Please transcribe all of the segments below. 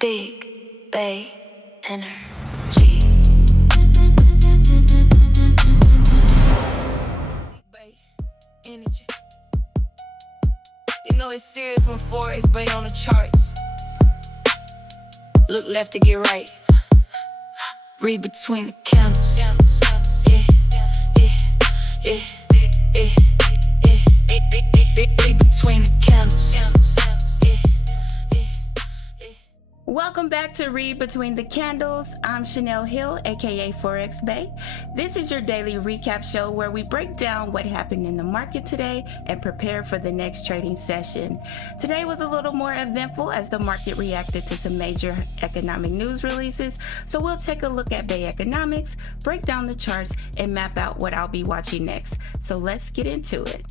Big Bae Energy. Big Bae Energy. You know it's serious when Forex Bae on the charts. Look left to get right. Read between the candles. Yeah, yeah, yeah, yeah, yeah. Read between the candles. Welcome back to Read Between the Candles. I'm Chanel Hill, aka Forex Bae. This is your daily recap show where we break down what happened in the market today and prepare for the next trading session. Today was a little more eventful as the market reacted to some major economic news releases. So we'll take a look at BaeEconomics, break down the charts, and map out what I'll be watching next. So let's get into it.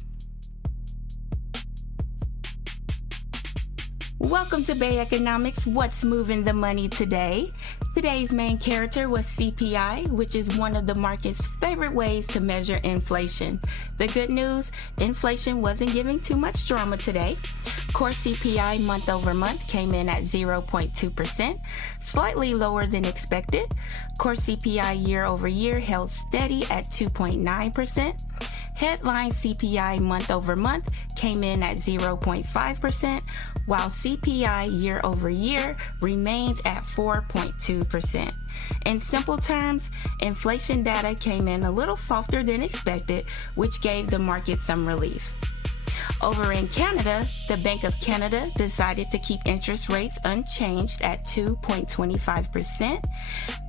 Welcome to BaeEconomics, what's moving the money today? Today's main character was CPI, which is one of the market's favorite ways to measure inflation. The good news, inflation wasn't giving too much drama today. Core CPI month over month came in at 0.2%, slightly lower than expected. Core CPI year over year held steady at 2.9%. Headline CPI month over month came in at 0.5%, while CPI year over year remained at 4.2%. In simple terms, inflation data came in a little softer than expected, which gave the market some relief. Over in Canada, the Bank of Canada decided to keep interest rates unchanged at 2.25%.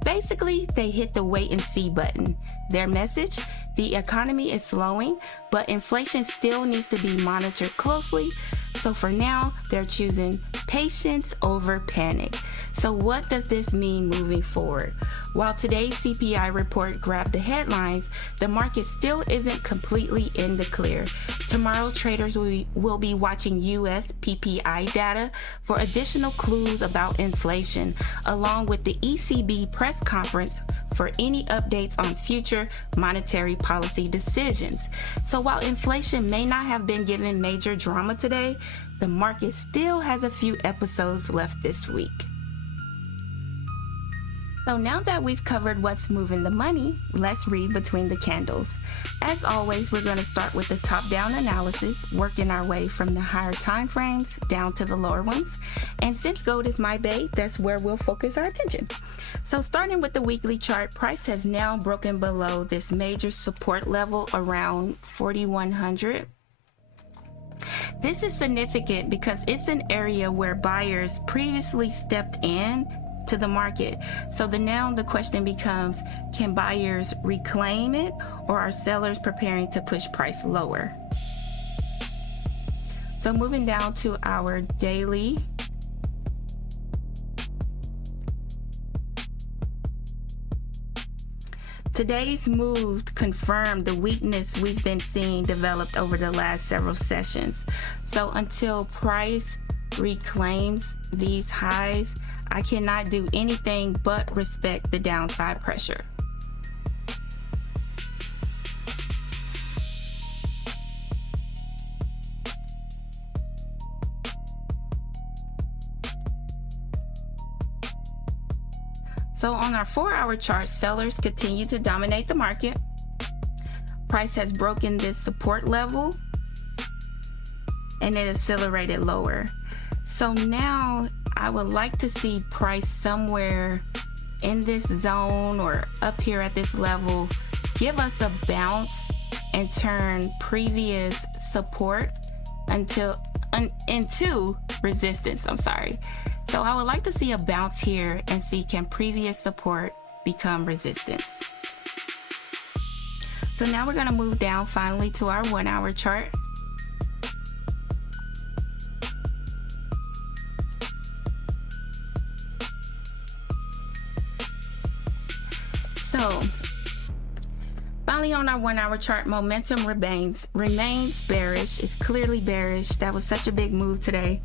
Basically, they hit the wait and see button. Their message? The economy is slowing, but inflation still needs to be monitored closely. So for now, they're choosing patience over panic. So what does this mean moving forward? While today's CPI report grabbed the headlines, the market still isn't completely in the clear. Tomorrow, traders will be watching US PPI data for additional clues about inflation, along with the ECB press conference for any updates on future monetary policy decisions. So while inflation may not have been given major drama today, the market still has a few episodes left this week. So now that we've covered what's moving the money, let's read between the candles. As always, we're going to start with the top-down analysis, working our way from the higher time frames down to the lower ones. And since gold is my bae, that's where we'll focus our attention. So starting with the weekly chart, price has now broken below this major support level around 4,100. This is significant because it's an area where buyers previously stepped in to the market. So now the question becomes, can buyers reclaim it, or are sellers preparing to push price lower? So moving down to our daily. Today's move confirmed the weakness we've been seeing developed over the last several sessions. So until price reclaims these highs, I cannot do anything but respect the downside pressure. So on our 4-hour chart, sellers continue to dominate the market. Price has broken this support level and it accelerated lower. So now I would like to see price somewhere in this zone or up here at this level give us a bounce and turn previous support into resistance. So I would like to see a bounce here and see, can previous support become resistance? So now we're going to move down finally to our 1-hour chart. So finally on our 1-hour chart, momentum remains bearish. It's clearly bearish. That was such a big move today.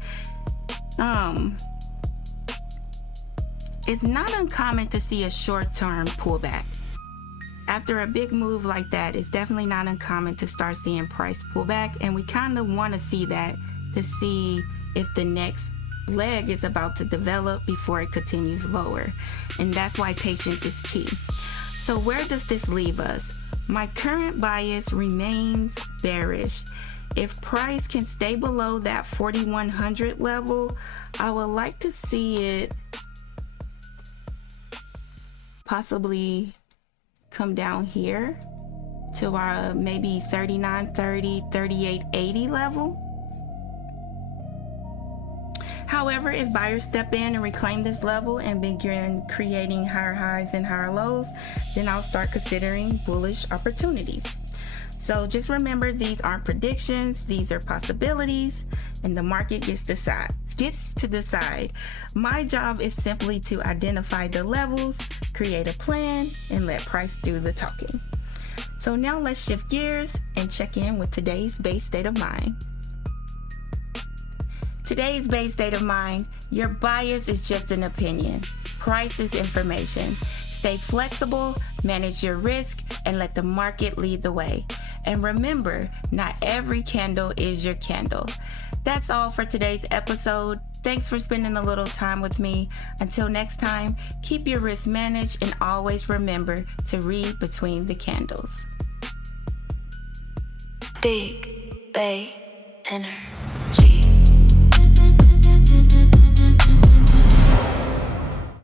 It's not uncommon to see a short-term pullback. After a big move like that, it's definitely not uncommon to start seeing price pullback, and we kind of want to see that to see if the next leg is about to develop before it continues lower. And that's why patience is key. So where does this leave us? My current bias remains bearish. If price can stay below that 4,100 level, I would like to see it possibly come down here to our maybe 39.30, 38.80 level. However, if buyers step in and reclaim this level and begin creating higher highs and higher lows, then I'll start considering bullish opportunities. So just remember, these aren't predictions, these are possibilities, and the market gets to decide. My job is simply to identify the levels, create a plan, and let price do the talking. So now let's shift gears and check in with today's Bae State of Mind. Today's Bae State of Mind: your bias is just an opinion. Price is information. Stay flexible, manage your risk, and let the market lead the way. And remember, not every candle is your candle. That's all for today's episode. Thanks for spending a little time with me. Until next time, keep your risk managed and always remember to read between the candles. Big Bae Inner.